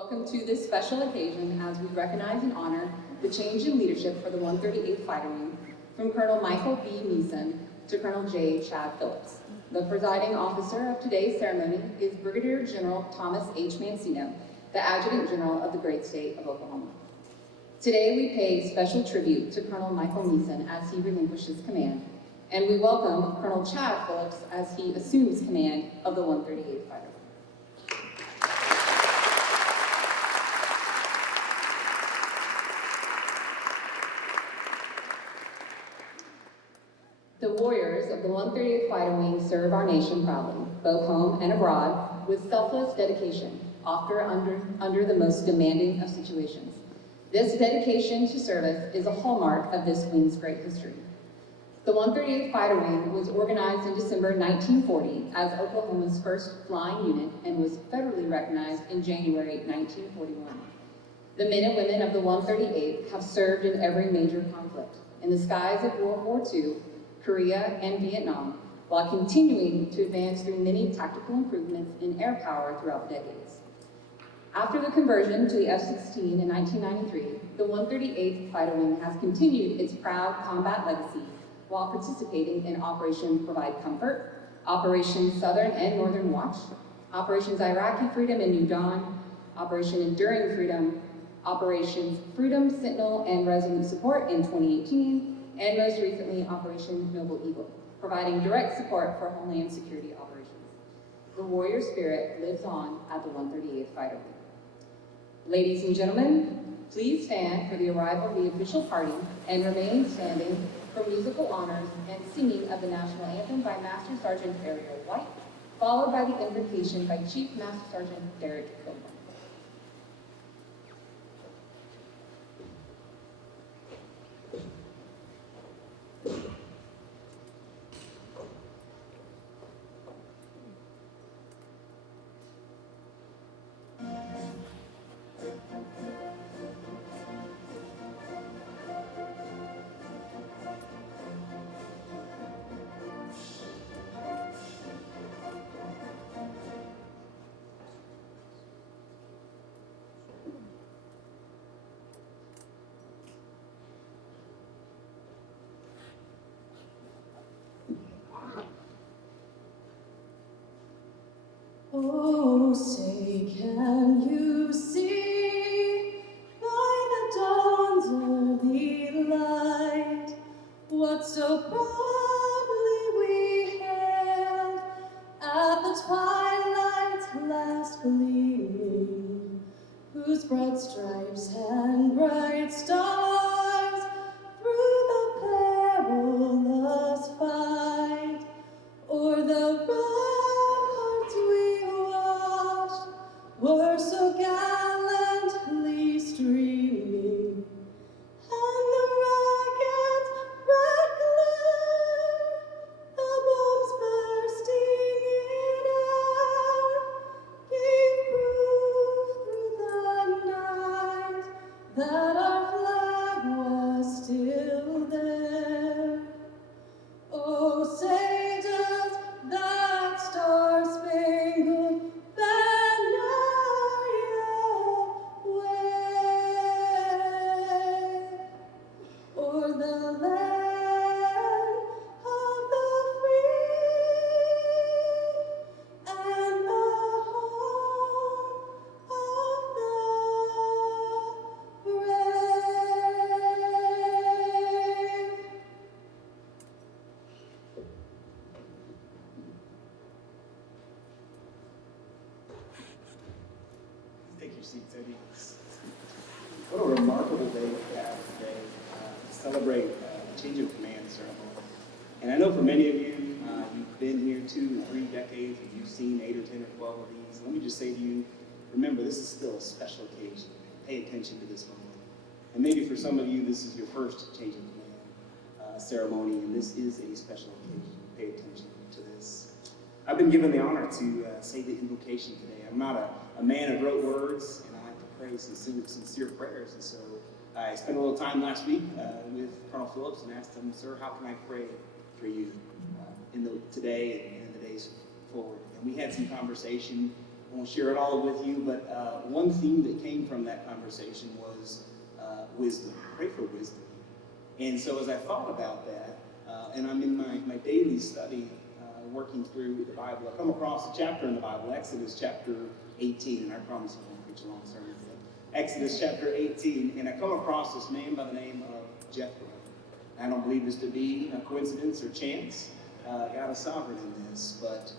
Welcome to this special occasion as we recognize and honor the change in leadership for the 138th Fighter Wing from Colonel Michael B. Meason to Colonel J. Chad Phillips. The presiding officer of today's ceremony is Brigadier General Thomas H. Mancino, the Adjutant General of the great state of Oklahoma. Today we pay special tribute to Colonel Michael Meason as he relinquishes command, and we welcome Colonel Chad Phillips as he assumes command of the 138th Fighter Wing. The warriors of the 138th Fighter Wing serve our nation proudly, both home and abroad, with selfless dedication, often under the most demanding of situations. This dedication to service is a hallmark of this wing's great history. The 138th Fighter Wing was organized in December 1940 as Oklahoma's first flying unit and was federally recognized in January 1941. The men and women of the 138th have served in every major conflict, in the skies of World War II, Korea, and Vietnam, while continuing to advance through many tactical improvements in air power throughout the decades. After the conversion to the F-16 in 1993, the 138th Fighter Wing has continued its proud combat legacy while participating in Operation Provide Comfort, Operation Southern and Northern Watch, Operations Iraqi Freedom and New Dawn, Operation Enduring Freedom, Operations Freedom, Sentinel, and Resolute Support in 2018, and most recently, Operation Noble Eagle, providing direct support for Homeland Security operations. The warrior spirit lives on at the 138th Fighter Wing. Ladies and gentlemen, please stand for the arrival of the official party and remain standing for musical honors and singing of the national anthem by Master Sergeant Ariel White, followed by the invocation by Chief Master Sergeant Derek Phillips. Oh, say, can you see by the dawn's early light what so proudly we hailed at the twilight's last gleaming, whose broad stripes and bright stars through the perilous fight o'er the ramparts we watched were so gallantly streaming, and the rocket's red glare, the bombs bursting in air, gave proof through the night that our flag was still there. Oh, say does that star-spangled banner yet wave o'er the land of the free and the home of the brave? Take your seats, Eddie. What a remarkable day we have today to celebrate the change of command ceremony. And I know for many of you, you've been here 2 or 3 decades, and you've seen 8 or 10 or 12 of these. Let me just say to you, remember, this is still a special occasion. Pay attention to this moment. And maybe for some of you, this is your first change of command ceremony, and this is a special occasion. Pay attention to this. I've been given the honor to say the invocation today. I'm not a man of rote words, and I like to pray sincere prayers. And so I spent a little time last week with Colonel Phillips and asked him, "Sir, how can I pray for you today and in the days forward?" And we had some conversation won't share it all with you, but one theme that came from that conversation was wisdom. Pray for wisdom. And so as I thought about that, and I'm in my daily study working through the Bible, I come across a chapter in the Bible, Exodus chapter 18, and I promise I won't preach a long sermon today. Exodus chapter 18, and I come across this man by the name of Jethro. I don't believe this to be a coincidence or chance. God is sovereign in this, but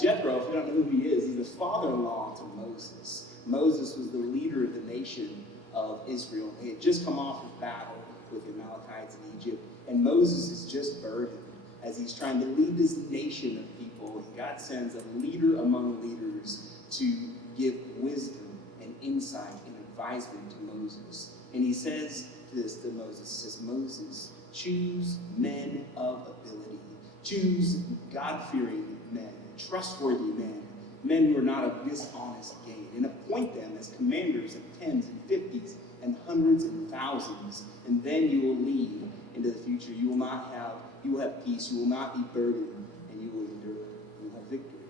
Jethro, if you don't know who he is, he's the father-in-law to Moses. Moses was the leader of the nation of Israel. They had just come off of battle with the Amalekites in Egypt, and Moses is just burdened as he's trying to lead this nation of people. And God sends a leader among leaders to give wisdom and insight and advisement to Moses. And he says this to Moses, he says, Moses, choose men of ability. Choose God-fearing men, trustworthy men, men who are not of dishonest gain, and appoint them as commanders of tens and fifties and hundreds and thousands, and then you will lead into the future. You will have peace, you will not be burdened, and you will endure, you will have victory.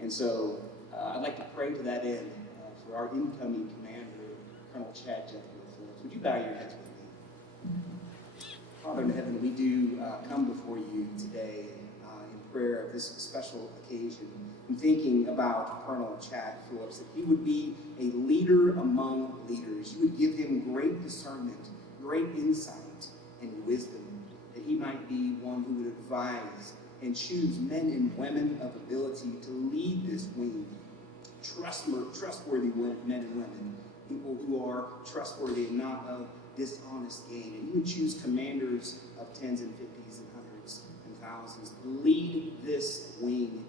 And so I'd like to pray to that end for our incoming commander, Colonel Chad Jethro Phillips. Would you bow your heads with me? Father in heaven, we do come before you today in prayer of this special occasion. I'm thinking about Colonel Chad Phillips, that he would be a leader among leaders. You would give him great discernment, great insight, and wisdom, that he might be one who would advise and choose men and women of ability to lead this wing, trustworthy men and women, people who are trustworthy and not of dishonest gain. And he would choose commanders of tens and fifties and hundreds and thousands to lead this wing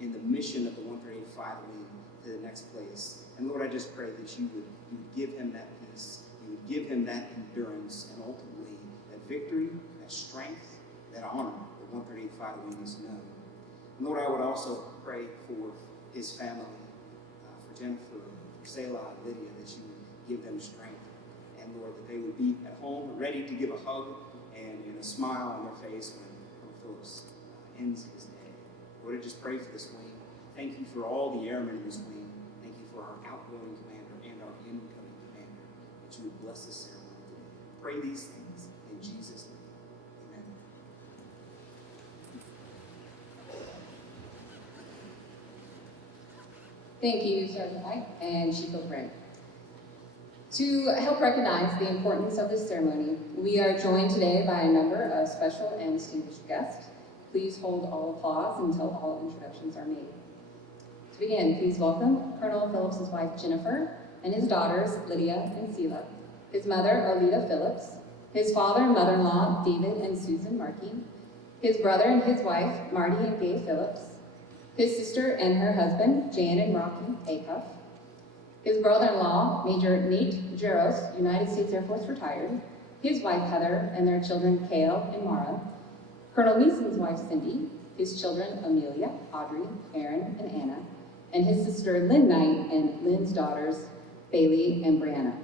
in the mission of the 138 wing to the next place. And Lord, I just pray that you would give him that peace, you would give him that endurance, and ultimately that victory, that strength, that honor that 138 wing is known. And Lord, I would also pray for his family, for Jennifer, for Selah, and Lydia, that you would give them strength. And Lord, that they would be at home, ready to give a hug and a smile on their face when Phillips ends his day. Lord, I just pray for this wing. Thank you for all the airmen in this wing. Thank you for our outgoing commander and our incoming commander, that you would bless this ceremony today. Pray these things in Jesus' name. Amen. Thank you, Sergeant White and Chief O'Brien. To help recognize the importance of this ceremony, we are joined today by a number of special and distinguished guests. Please hold all applause until all introductions are made. To begin, please welcome Colonel Phillips' wife, Jennifer, and his daughters, Lydia and Selah, his mother, Olita Phillips, his father and mother-in-law, David and Susan Markey, his brother and his wife, Marty and Gay Phillips, his sister and her husband, Jan and Rocky Acuff, his brother-in-law, Major Nate Jaros, United States Air Force retired, his wife Heather, and their children Kale and Mara, Colonel Meason's wife Cindy, his children Amelia, Audrey, Aaron, and Anna, and his sister Lynn Knight and Lynn's daughters Bailey and Brianna.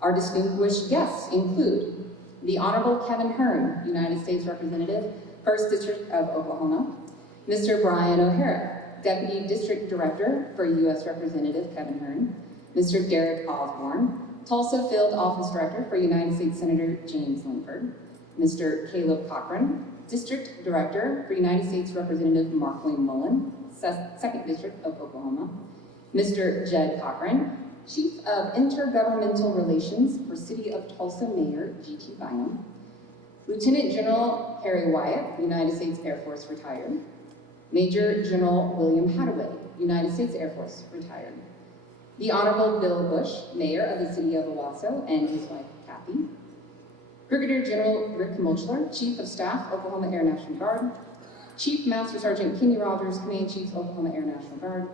Our distinguished guests include the Honorable Kevin Hearn, United States Representative, 1st District of Oklahoma, Mr. Brian O'Hara, Deputy District Director for U.S. Representative Kevin Hearn, Mr. Derek Osborne, Tulsa Field Office Director for United States Senator James Linford, Mr. Caleb Cochran, District Director for United States Representative Mark Wayne Mullen, 2nd District of Oklahoma, Mr. Jed Cochran, Chief of Intergovernmental Relations for City of Tulsa Mayor G.T. Bynum, Lieutenant General Harry Wyatt, United States Air Force retired, Major General William Hadaway, United States Air Force retired, the Honorable Bill Bush, Mayor of the City of Owasso, and his wife Kathy, Brigadier General Rick Mulchler, Chief of Staff, Oklahoma Air National Guard, Chief Master Sergeant Kenny Rogers, Command Chief, Oklahoma Air National Guard,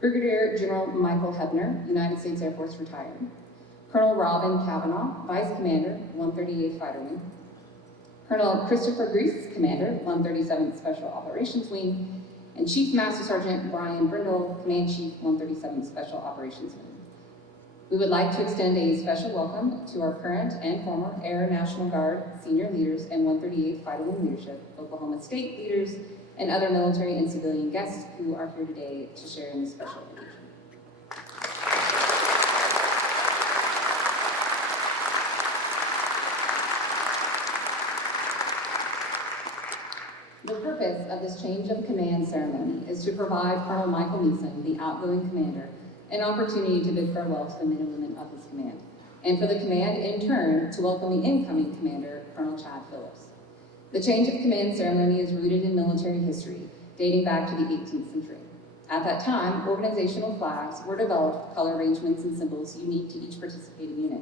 Brigadier General Michael Hebner, United States Air Force retired, Colonel Robin Kavanaugh, Vice Commander, 138th Fighter Wing, Colonel Christopher Grease, Commander, 137th Special Operations Wing, and Chief Master Sergeant Brian Brindle, Command Chief, 137th Special Operations Wing. We would like to extend a special welcome to our current and former Air National Guard senior leaders and 138th Fighter Wing leadership, Oklahoma State leaders, and other military and civilian guests who are here today to share in this special occasion. this change of command ceremony is to provide Colonel Michael Meason, the outgoing commander, an opportunity to bid farewell to the men and women of his command, and for the command, in turn, to welcome the incoming commander, Colonel Chad Phillips. The change of command ceremony is rooted in military history, dating back to the 18th century. At that time, organizational flags were developed, color arrangements and symbols unique to each participating unit.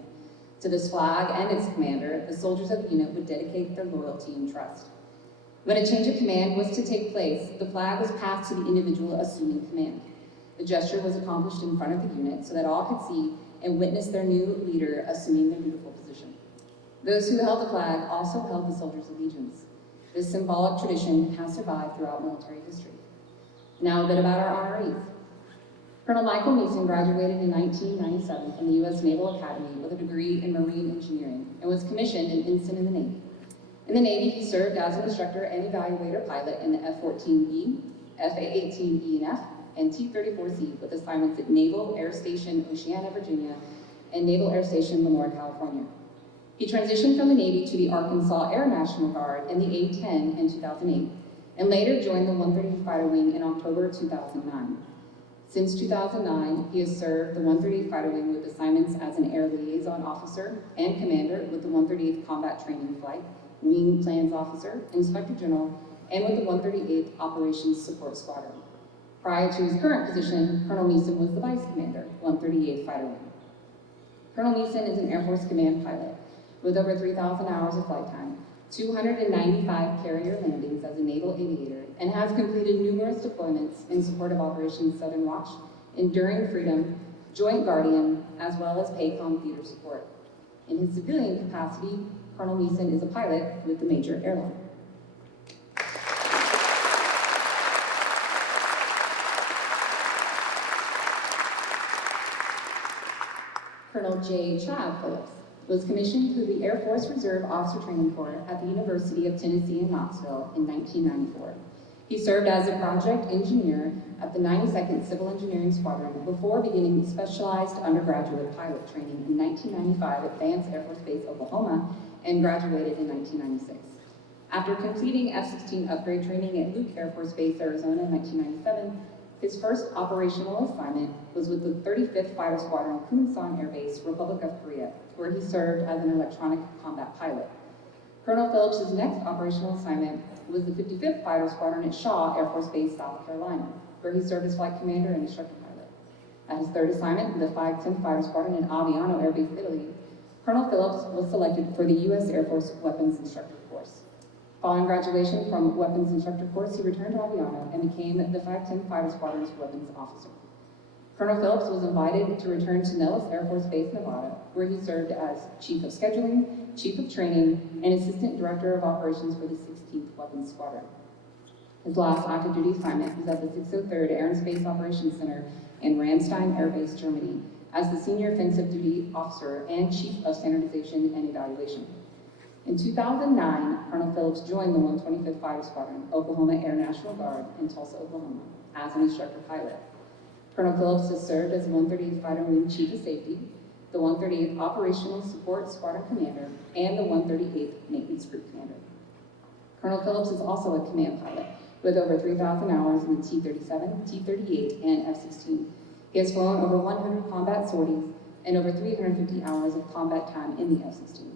To this flag and its commander, the soldiers of the unit would dedicate their loyalty and trust. When a change of command was to take place, the flag was passed to the individual assuming command. The gesture was accomplished in front of the unit so that all could see and witness their new leader assuming their beautiful position. Those who held the flag also held the soldiers' allegiance. This symbolic tradition has survived throughout military history. Now a bit about our honorees. Colonel Michael Meason graduated in 1997 from the U.S. Naval Academy with a degree in marine engineering and was commissioned an ensign in the Navy. In the Navy, he served as an instructor and evaluator pilot in the F-14B, F-A-18E and F, and T-34C with assignments at Naval Air Station Oceana, Virginia, and Naval Air Station Lemoore, California. He transitioned from the Navy to the Arkansas Air National Guard in the A-10 in 2008, and later joined the 138th Fighter Wing in October 2009. Since 2009, he has served the 138th Fighter Wing with assignments as an Air Liaison Officer and Commander with the 138th Combat Training Flight, Wing Plans Officer, Inspector General, and with the 138th Operations Support Squadron. Prior to his current position, Colonel Meason was the Vice Commander, 138th Fighter Wing. Colonel Meason is an Air Force Command pilot with over 3,000 hours of flight time, 295 carrier landings as a naval aviator, and has completed numerous deployments in support of Operation Southern Watch, Enduring Freedom, Joint Guardian, as well as PACOM theater support. In his civilian capacity, Colonel Meason is a pilot with the Major Airline. Colonel J. Chad Phillips was commissioned through the Air Force Reserve Officer Training Corps at the University of Tennessee in Knoxville in 1994. He served as a project engineer at the 92nd Civil Engineering Squadron before beginning specialized undergraduate pilot training in 1995 at Vance Air Force Base, Oklahoma, and graduated in 1996. After completing F-16 upgrade training at Luke Air Force Base, Arizona in 1997, his first operational assignment was with the 35th Fighter Squadron, Kunsan Air Base, Republic of Korea, where he served as an electronic combat pilot. Colonel Phillips' next operational assignment was the 55th Fighter Squadron at Shaw Air Force Base, South Carolina, where he served as flight commander and instructor pilot. At his third assignment, the 510th Fighter Squadron in Aviano Air Base, Italy, Colonel Phillips was selected for the U.S. Air Force Weapons Instructor Course. Following graduation from Weapons Instructor Course, he returned to Aviano and became the 510th Fighter Squadron's Weapons Officer. Colonel Phillips was invited to return to Nellis Air Force Base, Nevada, where he served as Chief of Scheduling, Chief of Training, and Assistant Director of Operations for the 16th Weapons Squadron. His last active duty assignment was at the 603rd Air and Space Operations Center in Ramstein Air Base, Germany, as the Senior Offensive Duty Officer and Chief of Standardization and Evaluation. In 2009, Colonel Phillips joined the 125th Fighter Squadron, Oklahoma Air National Guard in Tulsa, Oklahoma, as an instructor pilot. Colonel Phillips has served as 138th Fighter Wing Chief of Safety, the 138th Operational Support Squadron Commander, and the 138th Maintenance Group Commander. Colonel Phillips is also a command pilot with over 3,000 hours in the T-37, T-38, and F-16. He has flown over 100 combat sorties and over 350 hours of combat time in the F-16.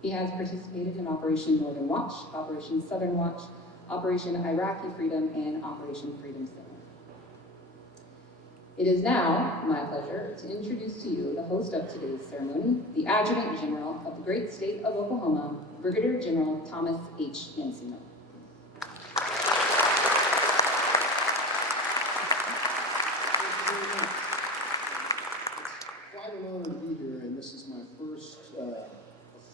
He has participated in Operation Northern Watch, Operation Southern Watch, Operation Iraqi Freedom, and Operation Freedom Center. It is now my pleasure to introduce to you the host of today's ceremony, the Adjutant General of the great state of Oklahoma, Brigadier General Thomas H. Mancino. Quite an honor to be here, and this is my first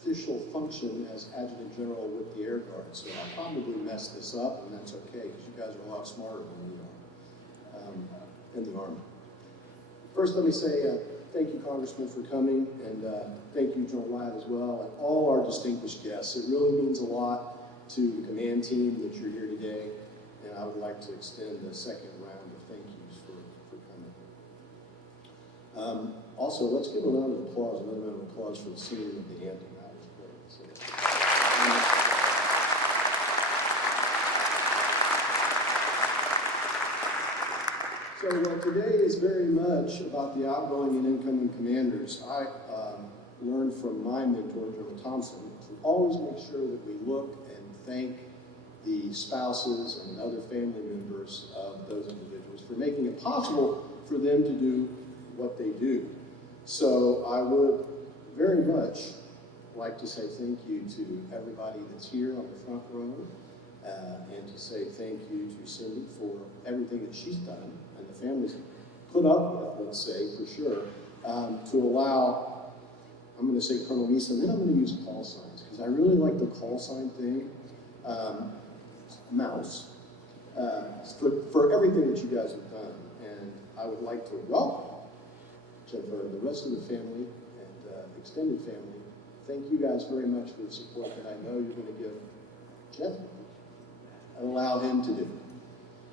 official function as Adjutant General with the Air Guard, so I'll probably mess this up, and that's okay, because you guys are a lot smarter than we are in the Army. First, let me say thank you, Congressman, for coming, and thank you, General Wyatt, as well, and all our distinguished guests. It really means a lot to the command team that you're here today, and I would like to extend the second round of thank yous for coming. Also, let's give a round of applause, another round of applause for the singing of the anthem. That was great. So, So today is very much about the outgoing and incoming commanders. I learned from my mentor, General Thompson, to always make sure that we look and thank the spouses and other family members of those individuals for making it possible for them to do what they do. So I would very much like to say thank you to everybody that's here on the front row, and to say thank you to Cindy for everything that she's done and the family's put up with, let's say, for sure, to allow, I'm going to say Colonel Meason, then I'm going to use call signs, because I really like the call sign thing, Mouse, for everything that you guys have done. And I would like to welcome Jennifer and the rest of the family and extended family. Thank you guys very much for the support that I know you're going to give Jeff and allow him to do.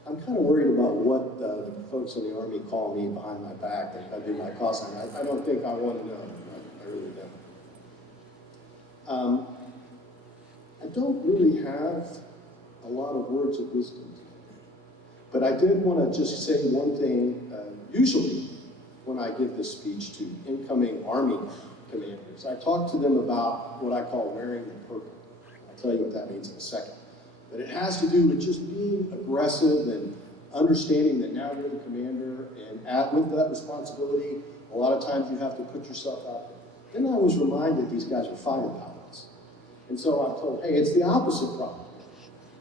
I'm kind of worried about what the folks in the Army call me behind my back if I do my call sign. I don't think I want to know. I really don't. I don't really have a lot of words of wisdom, but I did want to just say one thing. Usually, when I give this speech to incoming Army commanders, I talk to them about what I call wearing the purple. I'll tell you what that means in a second. But it has to do with just being aggressive and understanding that now you're the commander, and with that responsibility, a lot of times you have to put yourself out there. Then I was reminded these guys are fighter pilots. And so I'm told, hey, it's the opposite problem.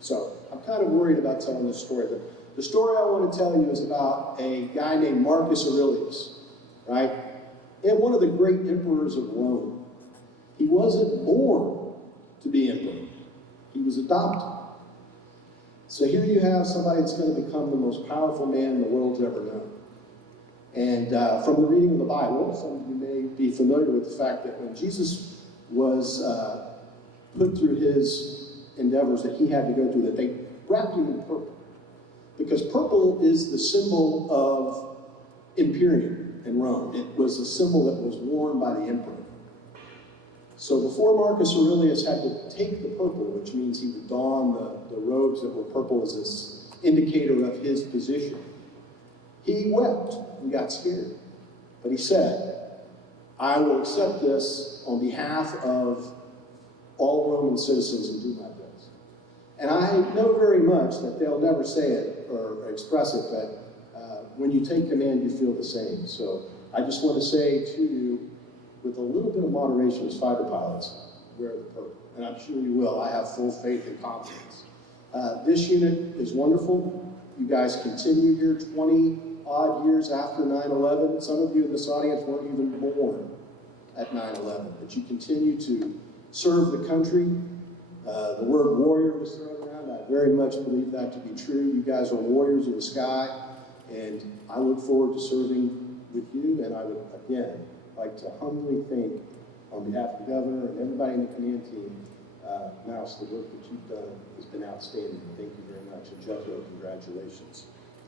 So I'm kind of worried about telling this story. But the story I want to tell you is about a guy named Marcus Aurelius, right? And one of the great emperors of Rome. He wasn't born to be emperor. He was adopted. So here you have somebody that's going to become the most powerful man the world's ever known. And from the reading of the Bible, some of you may be familiar with the fact that when Jesus was put through his endeavors that he had to go through, that they wrapped him in purple. Because purple is the symbol of imperium in Rome. It was a symbol that was worn by the emperor. So before Marcus Aurelius had to take the purple, which means he would don the robes that were purple as this indicator of his position, he wept and got scared. But he said, I will accept this on behalf of all Roman citizens and do my best. And I know very much that they'll never say it or express it, but when you take command, you feel the same. So I just want to say to you, with a little bit of moderation as fighter pilots, wear the purple. And I'm sure you will. I have full faith and confidence. This unit is wonderful. You guys continue here 20-odd years after 9/11. Some of you in this audience weren't even born at 9/11, but you continue to serve the country. The word warrior was thrown around. I very much believe that to be true. You guys are warriors of the sky, and I look forward to serving with you. And I would, again, like to humbly thank, on behalf of the governor and everybody in the command team, Mouse, the work that you've done has been outstanding. Thank you very much. And Jethro, congratulations.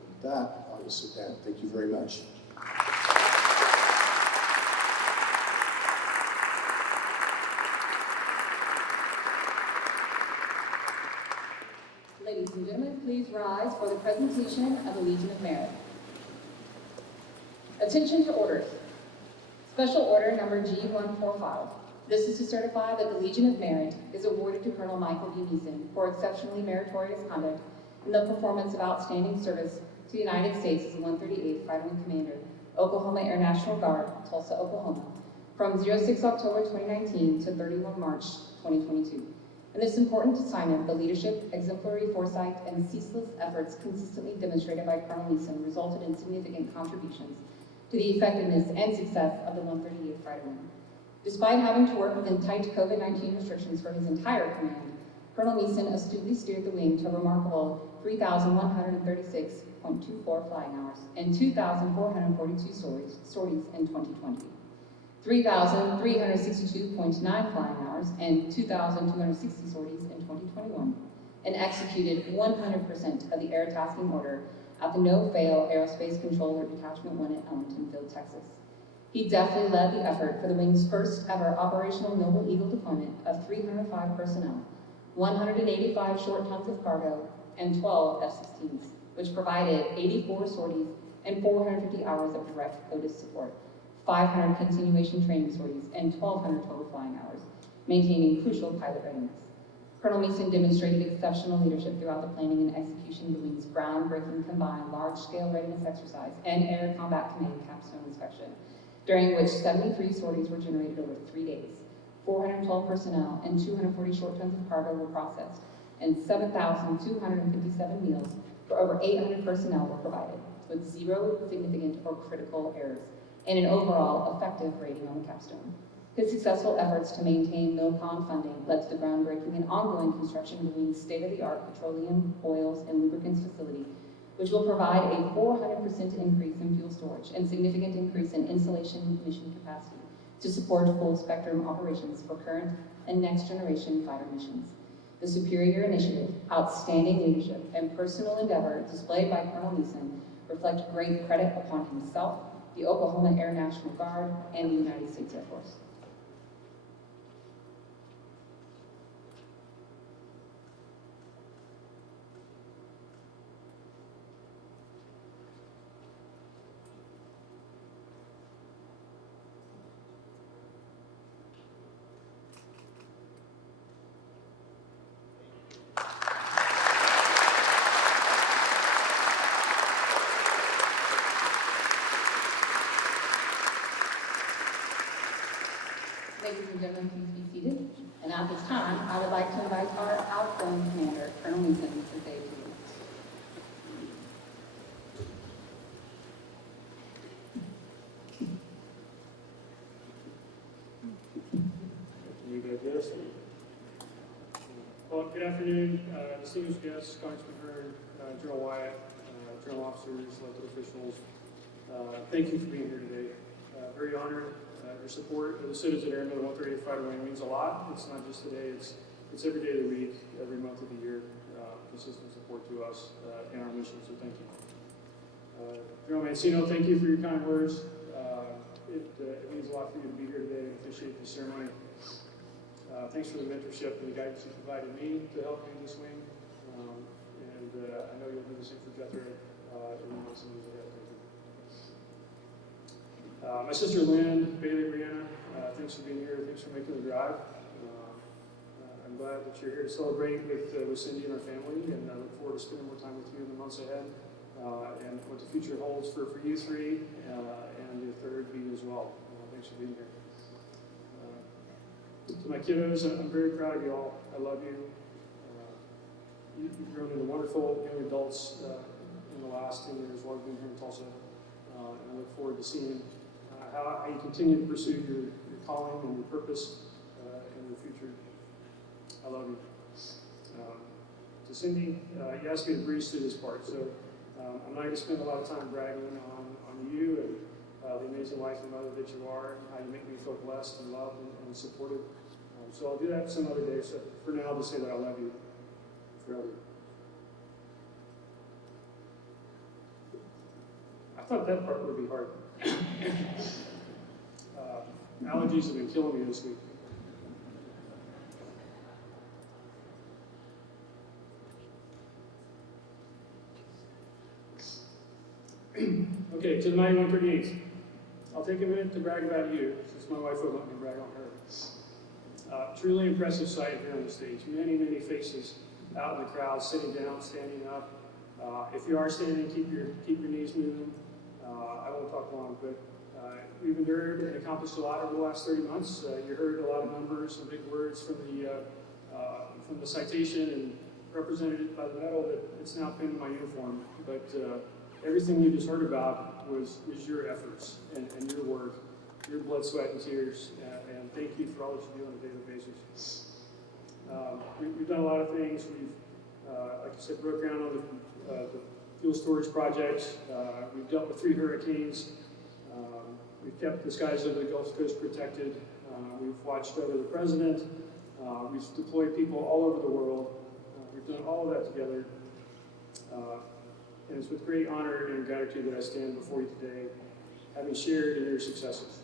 With that, I'll just sit down. Thank you very much. Ladies and gentlemen, please rise for the presentation of the Legion of Merit. Attention to orders. Special Order number G145. This is to certify that the Legion of Merit is awarded to Colonel Michael D. Meason for exceptionally meritorious conduct in the performance of outstanding service to the United States as the 138th Fighter Wing Commander, Oklahoma Air National Guard, Tulsa, Oklahoma, from 06 October 2019 to 31 March 2022. In this important assignment, the leadership, exemplary foresight, and ceaseless efforts consistently demonstrated by Colonel Meason resulted in significant contributions to the effectiveness and success of the 138th Fighter Wing. Despite having to work within tight COVID-19 restrictions for his entire command, Colonel Meason astutely steered the wing to a remarkable 3,136.24 flying hours and 2,442 sorties in 2020, 3,362.9 flying hours and 2,260 sorties in 2021, and executed 100% of the air tasking order at the No-Fail Aerospace Controller Detachment 1 at Ellington Field, Texas. He deftly led the effort for the wing's first ever operational Noble Eagle deployment of 305 personnel, 185 short tons of cargo, and 12 F-16s, which provided 84 sorties and 450 hours of direct CODIS support, 500 continuation training sorties, and 1,200 total flying hours, maintaining crucial pilot readiness. Colonel Meason demonstrated exceptional leadership throughout the planning and execution of the wing's groundbreaking combined large-scale readiness exercise and Air Combat Command capstone inspection, during which 73 sorties were generated over 3 days, 412 personnel and 240 short tons of cargo were processed, and 7,257 meals for over 800 personnel were provided, with 0 significant or critical errors, and an overall effective rating on the capstone. His successful efforts to maintain MILCON funding led to the groundbreaking and ongoing construction of the wing's state-of-the-art petroleum, oils, and lubricants facility, which will provide a 400% increase in fuel storage and significant increase in insulation mission capacity to support full-spectrum operations for current and next-generation fighter missions. The superior initiative, outstanding leadership, and personal endeavor displayed by Colonel Meason reflect great credit upon himself, the Oklahoma Air National Guard, and the United States Air Force. Ladies and gentlemen, please be seated. And at this time, I would like to invite our outgoing commander, Colonel Meason, to say a few words. You got this? Well, good afternoon, distinguished guests, Congressman Hearn, General Wyatt, General officers, elected officials. Thank you for being here today. Very honored. Your support of the Citizen Airmen of the 138th Fighter Wing means a lot. It's not just today, it's every day of the week, every month of the year. Consistent support to us in our mission, so thank you. General Mancino, thank you for your kind words. It means a lot for you to be here today and appreciate the ceremony. Thanks for the mentorship and the guidance you provided me to help me in this wing. I know you'll do the same for Jethro in the months and years ahead. Thank you. My sister Lynn, Bailey, Brianna, thanks for being here. Thanks for making the drive. I'm glad that you're here to celebrate with Cindy and our family, and I look forward to spending more time with you in the months ahead, and what the future holds for you three and the third B as well. Thanks for being here. To my kiddos, I'm very proud of you all. I love you. You've grown into wonderful young adults in the last 10 years while I've been here in Tulsa, and I look forward to seeing how you continue to pursue your calling and your purpose in the future. I love you. To Cindy, you asked me to breeze through this part, so I'm not going to spend a lot of time bragging on you and the amazing wife and mother that you are, and how you make me feel blessed and loved and supported. So I'll do that some other day. So for now, I'll just say that I love you forever. I thought that part would be hard. Allergies have been killing me this week. Okay, to the mighty 138th. I'll take a minute to brag about you, since my wife won't let me brag on her. Truly impressive sight here on the stage. Many, many faces out in the crowd, sitting down, standing up. If you are standing, keep your knees moving. I won't talk long, but we've endured and accomplished a lot over the last 30 months. You heard a lot of numbers and big words from the citation and represented by the medal that it's now pinned in my uniform. But everything you just heard about was your efforts and your work, your blood, sweat, and tears. And thank you for all that you do on a daily basis. We've done a lot of things. We've, like I said, broke ground on the fuel storage projects. We've dealt with 3 hurricanes. We've kept the skies over the Gulf Coast protected. We've watched over the president. We've deployed people all over the world. We've done all of that together. And it's with great honor and gratitude that I stand before you today, having shared in your successes.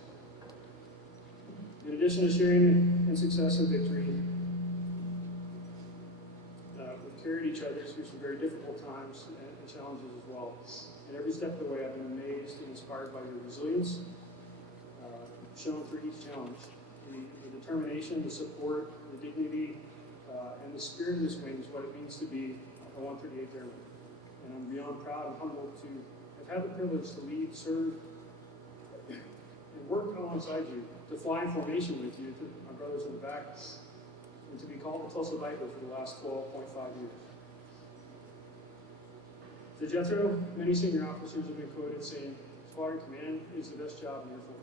In addition to sharing in success and victory, we've carried each other through some very difficult times and challenges as well. And every step of the way, I've been amazed and inspired by your resilience shown through each challenge. The determination, the support, the dignity, and the spirit of this wing is what it means to be a 138th Airman. And I'm beyond proud and humbled to have had the privilege to lead, serve, and work alongside you, to fly in formation with you, to my brothers in the back, and to be called a Tulsa Viper for the last 12.5 years. To Jethro, many senior officers have been quoted saying, squadron command is the best job in the Air Force.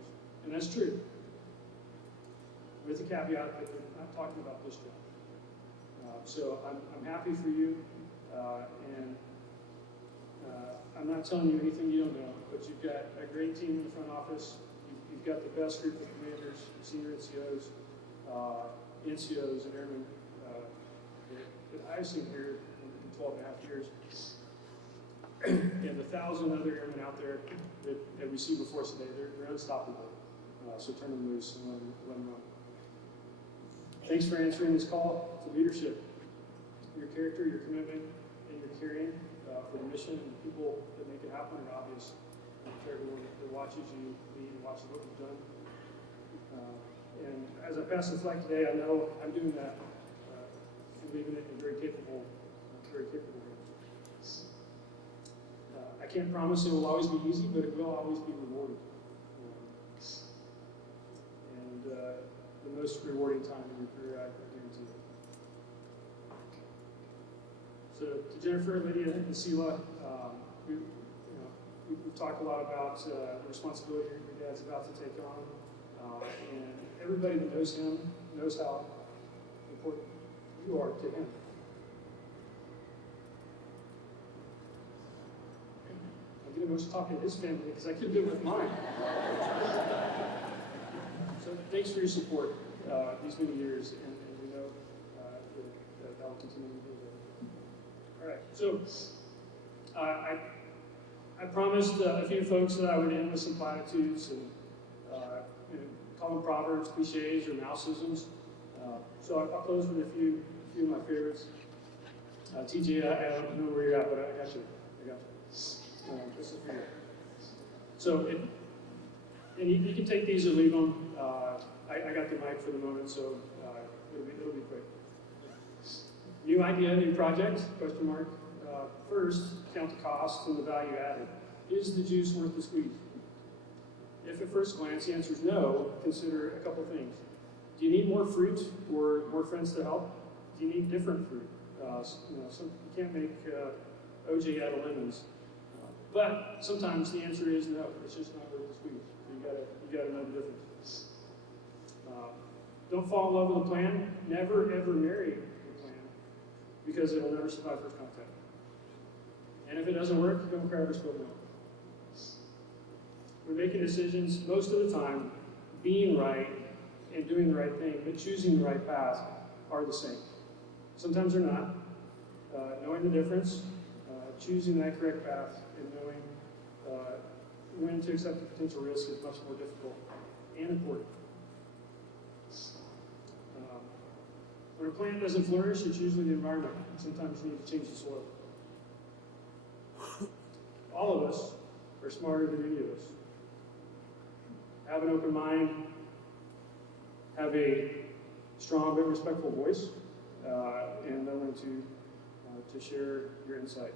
And that's true, with the caveat that we're not talking about this job. So I'm happy for you, and I'm not telling you anything you don't know, but you've got a great team in the front office. You've got the best group of commanders, senior NCOs, NCOs, and airmen that I've seen here in 12 and a half years. And the 1,000 other airmen out there that we see before us today, they're unstoppable. So turn them loose and let them run. Thanks for answering this call to leadership. Your character, your commitment, and your caring for the mission and the people that make it happen are obvious to everyone that watches you lead and watches what you've done. And as I pass the flag today, I know I'm doing that and leaving it in very capable hands. I can't promise it will always be easy, but it will always be rewarding. And the most rewarding time in your career, I guarantee you. So to Jennifer, Lydia, and Sela, we've talked a lot about the responsibility your dad's about to take on, and everybody that knows him knows how important you are to him. I get emotional talking to his family because I couldn't do it with mine. So thanks for your support these many years, and we know that will continue to do that. All right, so I promised a few folks that I would end with some platitudes and call them proverbs, cliches, or mouseisms. So I'll close with a few of my favorites. TJ, I don't know where you're at, but I got you. This is for you. So, and you can take these or leave them. I got the mic for the moment, so it'll be quick. New idea, new project, question mark. First, count the cost and the value added. Is the juice worth the squeeze? If at first glance the answer is no, consider a couple things. Do you need more fruit or more friends to help? Do you need different fruit? You can't make OJ out of lemons. But sometimes the answer is no. It's just not worth the squeeze. You gotta know the difference. Don't fall in love with a plan. Never ever marry a plan because it will never survive first contact. And if it doesn't work, don't cry over spilled milk. We're making decisions most of the time. Being right and doing the right thing, but choosing the right path are the same. Sometimes they're not. Knowing the difference, choosing that correct path, and knowing when to accept the potential risk is much more difficult and important. When a plant doesn't flourish, it's usually the environment. Sometimes you need to change the soil. All of us are smarter than any of us. Have an open mind, have a strong but respectful voice, and know when to share your insight.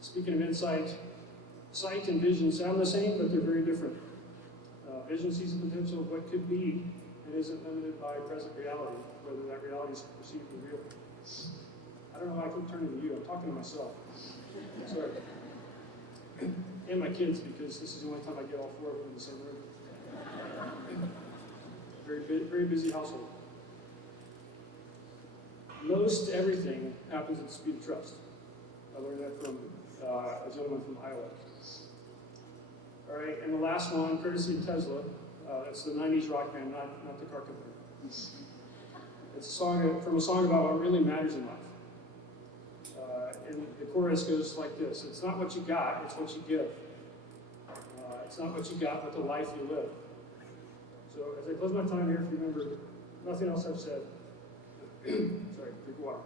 Speaking of insight, sight and vision sound the same, but they're very different. Vision sees the potential of what could be and isn't limited by present reality, whether that reality is perceived as real. I don't know why I keep turning to you. I'm talking to myself. Sorry. And my kids, because this is the only time I get all four of them in the same room. Very busy household. Most everything happens at the speed of trust. I learned that from a gentleman from Iowa. All right, and the last one, courtesy of Tesla. That's the 90s rock band, not the car company. It's a song from a song about what really matters in life. And the chorus goes like this: it's not what you got, it's what you give. It's not what you got, but the life you live. So as I close my time here, if you remember nothing else I've said, sorry, drink water.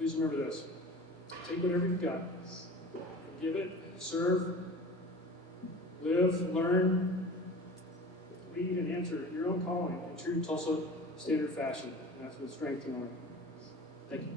please remember this. Take whatever you've got, give it, serve, live, learn, lead, and answer your own calling in true Tulsa standard fashion. And that's with strength and honor. Thank you.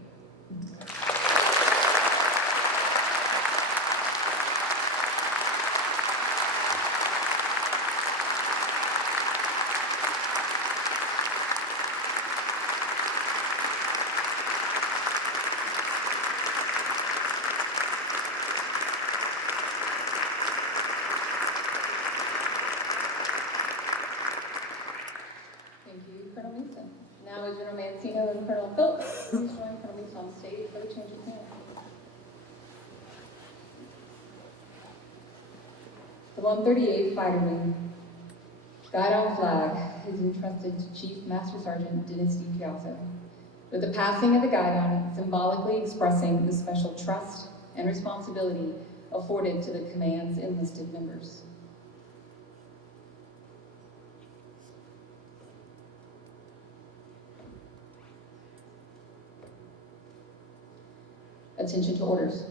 Thank you, Colonel Meason. Now is General Mancino and Colonel Phillips. Please join Colonel Meason on stage for the change of command. The 138th Fighter Wing Guidon Flag is entrusted to Chief Master Sergeant Dennis D. Piazza, with the passing of the Guidon symbolically expressing the special trust and responsibility afforded to the command's enlisted members. Attention to orders.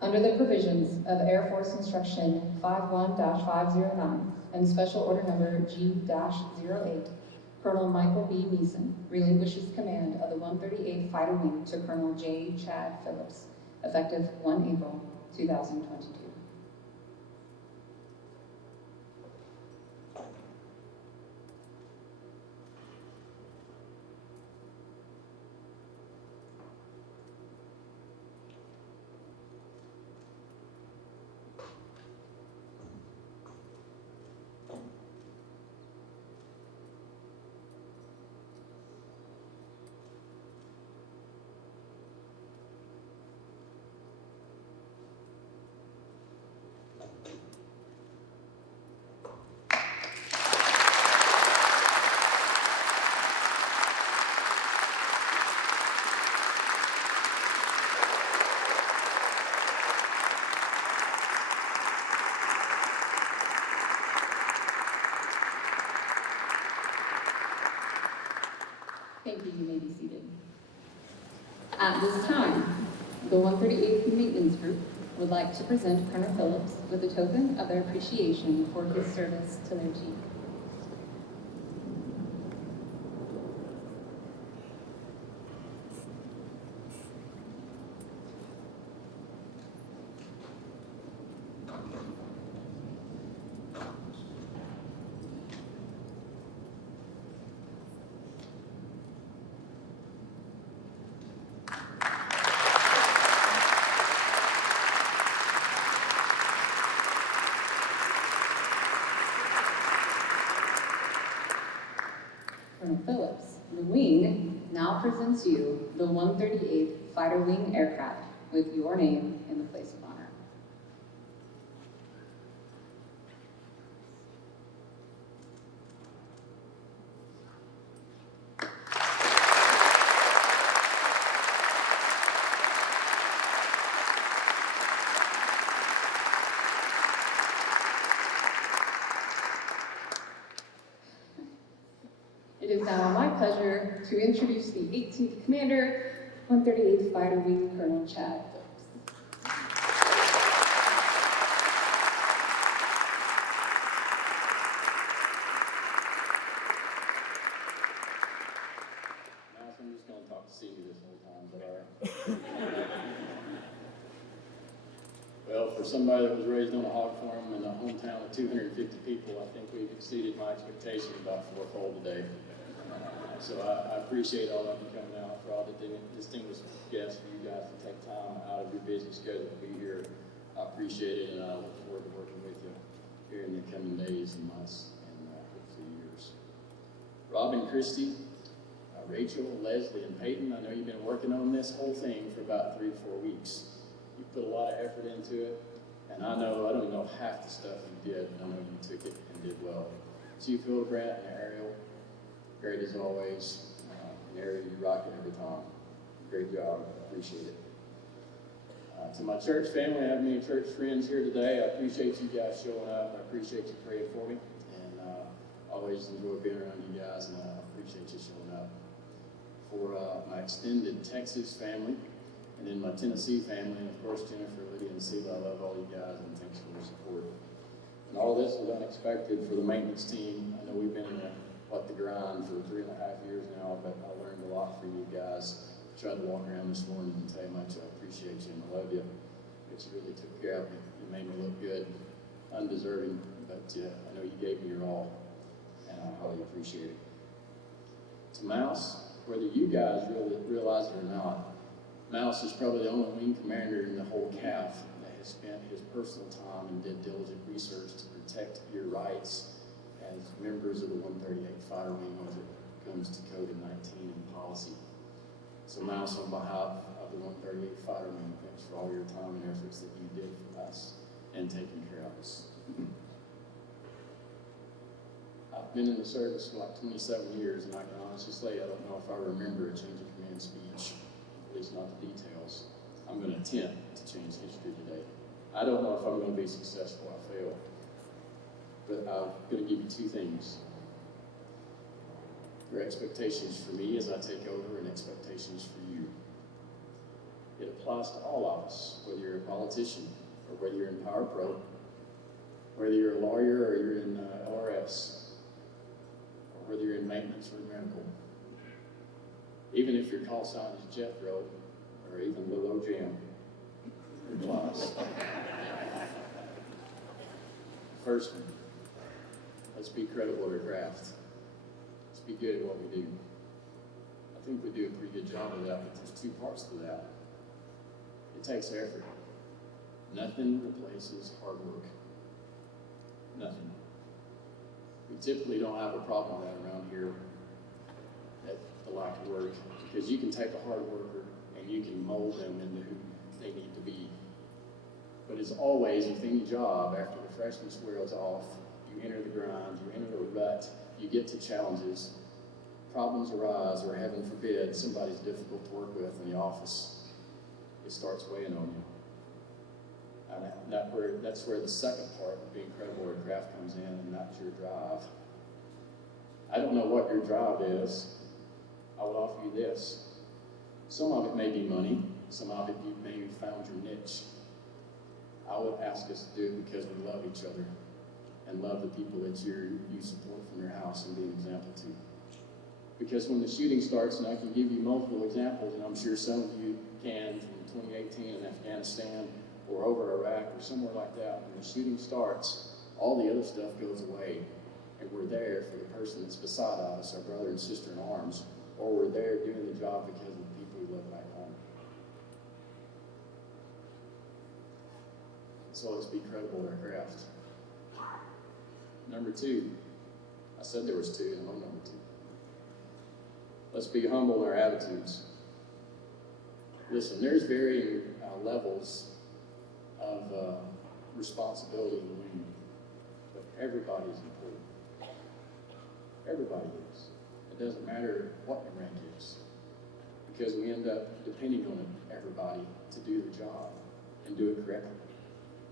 Under the provisions of Air Force Instruction 51-509 and Special Order Number G-08, Colonel Michael B. Meason relinquishes command of the 138th Fighter Wing to Colonel J. Chad Phillips, effective 1 April 2022. Thank you. You may be seated. At this time, the 138th Maintenance Group would like to present Colonel Phillips with a token of their appreciation for his service to their chief. Colonel Phillips, the wing now presents you the 138th Fighter Wing aircraft with your name in the place of honor. It is now my pleasure to introduce the 18th Commander, 138th Fighter Wing, Colonel Chad Phillips. Now I'm just going to talk to Stevie this whole time, but all right. Well, for somebody that was raised on a hog farm in a hometown of 250 people, I think we've exceeded my expectations about fourfold today. So I appreciate all of you coming out, for all the distinguished guests, for you guys to take time out of your busy schedule to be here. I appreciate it, and I look forward to working with you here in the coming days and months and hopefully years. Robin, Christie, Rachel, Leslie, and Peyton, I know you've been working on this whole thing for about 3 or 4 weeks. You put a lot of effort into it, and I don't even know half the stuff you did, but I know you took it and did well. Chief Hildebrandt and Ariel, great as always. Ariel, you rock it every time. Great job, appreciate it. To my church family, I have many church friends here today. I appreciate you guys showing up, and I appreciate you praying for me. And always enjoy being around you guys, and I appreciate you showing up. for my extended Texas family, and then my Tennessee family, and of course Jennifer, Lydia, and Sheila. I love all you guys, and thanks for your support. And all this was unexpected for the maintenance team. I know we've been in the grind for 3.5 years now, but I learned a lot from you guys. I tried to walk around this morning and tell you how much I appreciate you and I love you. But you really took care of me. You made me look good, undeserving, but I know you gave me your all, and I highly appreciate it. To Mouse, whether you guys really realize it or not, Mouse is probably the only wing commander in the whole CAF that has spent his personal time and did diligent research to protect your rights as members of the 138 Fighter Wing when it comes to COVID-19 and policy. So Mouse, on behalf of the 138 Fighter Wing, thanks for all your time and efforts that you did for us and taking care of us. I've been in the service for like 27 years, and I can honestly say I don't know if I remember a change of command speech, at least not the details. I'm going to attempt to change history today. I don't know if I'm going to be successful. I fail. But I'm going to give you two things. Your expectations for me as I take over and expectations for you. It applies to all of us, whether you're a politician or whether you're in Power Pro, whether you're a lawyer or you're in LRS, or whether you're in maintenance or medical. Even if your call sign is Jethro or even Willow Jam, it applies. First one. Let's be credible at our craft. Let's be good at what we do. I think we do a pretty good job of that, but there's two parts to that. It takes effort. Nothing replaces hard work. Nothing. We typically don't have a problem with that around here at the lack of work, because you can take a hard worker and you can mold them into who they need to be. But as always, with any job, after the freshness wears off, you enter the grind, you enter the rut, you get to challenges, problems arise, or heaven forbid, somebody's difficult to work with in the office. It starts weighing on you. And that's where the second part of being credible at craft comes in, and that's your drive. I don't know what your drive is. I would offer you this. Some of it may be money. Some of it you may have found your niche. I would ask us to do it because we love each other and love the people that you support from your house and be an example to. Because when the shooting starts, and I can give you multiple examples, and I'm sure some of you can from 2018 in Afghanistan or over Iraq or somewhere like that, when the shooting starts, all the other stuff goes away, and we're there for the person that's beside us, our brother and sister in arms, or we're there doing the job because of the people we love back home. So let's be credible at our craft. Number two, I said there was two, and I'm number two. Let's be humble in our attitudes. Listen, there's varying levels of responsibility in the wing, but everybody is important. Everybody is. It doesn't matter what your rank is, because we end up depending on everybody to do the job and do it correctly.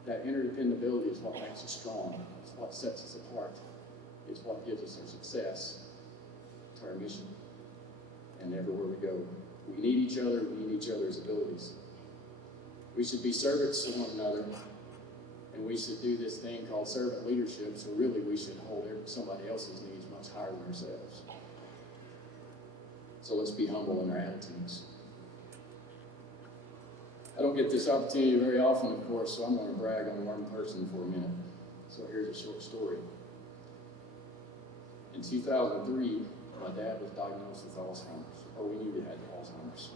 That interdependability is what makes us strong. It's what sets us apart. It's what gives us our success to our mission and everywhere we go. We need each other. We need each other's abilities. We should be servants to one another, and we should do this thing called servant leadership, so really we should hold somebody else's needs much higher than ourselves. So let's be humble in our attitudes. I don't get this opportunity very often, of course, so I'm going to brag on one person for a minute. So here's a short story. In 2003, my dad was diagnosed with Alzheimer's, or we knew he had Alzheimer's.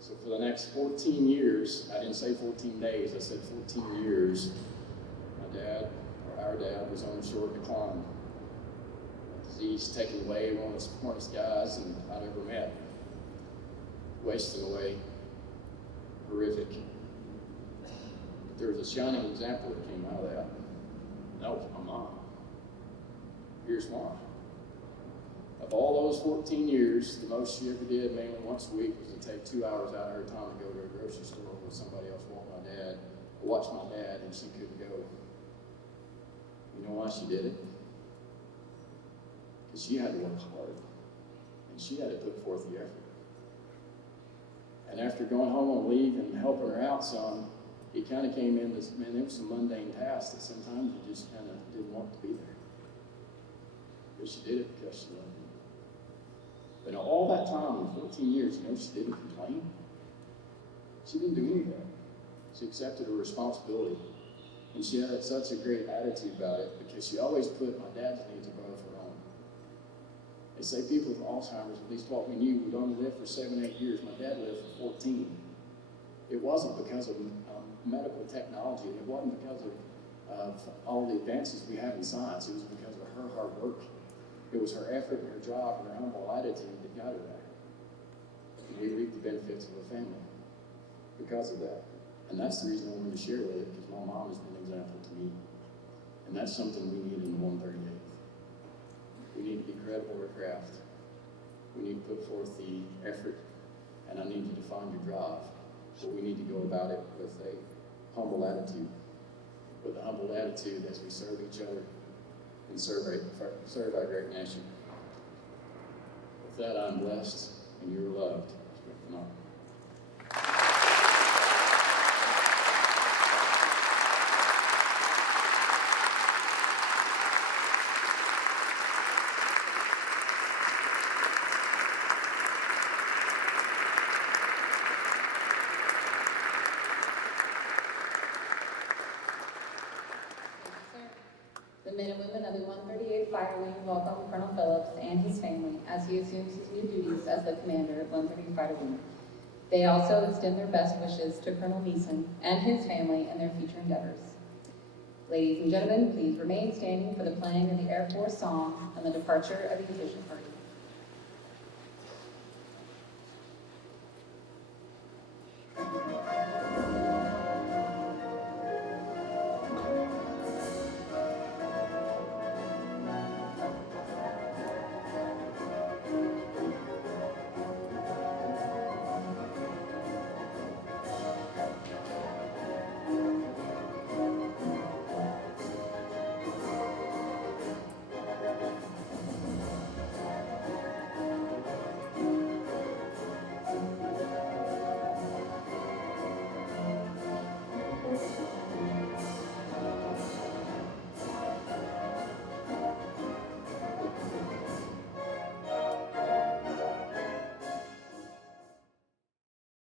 So for the next 14 years, I didn't say 14 days, I said 14 years, my dad, or our dad, was on a short decline. Disease taking away one of the smartest guys I'd ever met. Wasting away. Horrific. But there was a shining example that came out of that. And that was my mom. Here's why. Of all those 14 years, the most she ever did, mainly once a week, was to take 2 hours out of her time to go to a grocery store where somebody else watched my dad, and she couldn't go. You know why she did it? Because she had to work hard, and she had to put forth the effort. And after going home on leave and helping her out some, it kind of came in this, man, there was some mundane tasks that sometimes you just kind of didn't want to be there. But she did it because she loved him. But all that time, in 14 years, she didn't complain. She didn't do any of that. She accepted her responsibility. And she had such a great attitude about it because she always put my dad's needs above her own. They say people with Alzheimer's, at least what we knew, would only live for 7, 8 years. My dad lived for 14. It wasn't because of medical technology, and it wasn't because of all the advances we have in science. It was because of her hard work. It was her effort and her job and her humble attitude that got her there. And we reap the benefits of a family because of that. And that's the reason I wanted to share with it, because my mom has been an example to me. And that's something we need in the 138th. We need to be credible to craft. We need to put forth the effort, and I need you to find your drive. But we need to go about it with a humble attitude. With a humble attitude as we serve each other and serve our great nation. With that, I'm blessed and you're loved. The men and women of the 138th Fire Wing welcome Colonel Phillips and his family as he assumes his new duties as the commander of 138th Fire Wing. They also extend their best wishes to Colonel Meason and his family in their future endeavors. Ladies and gentlemen, please remain standing for the playing of the Air Force song and the departure of the official party.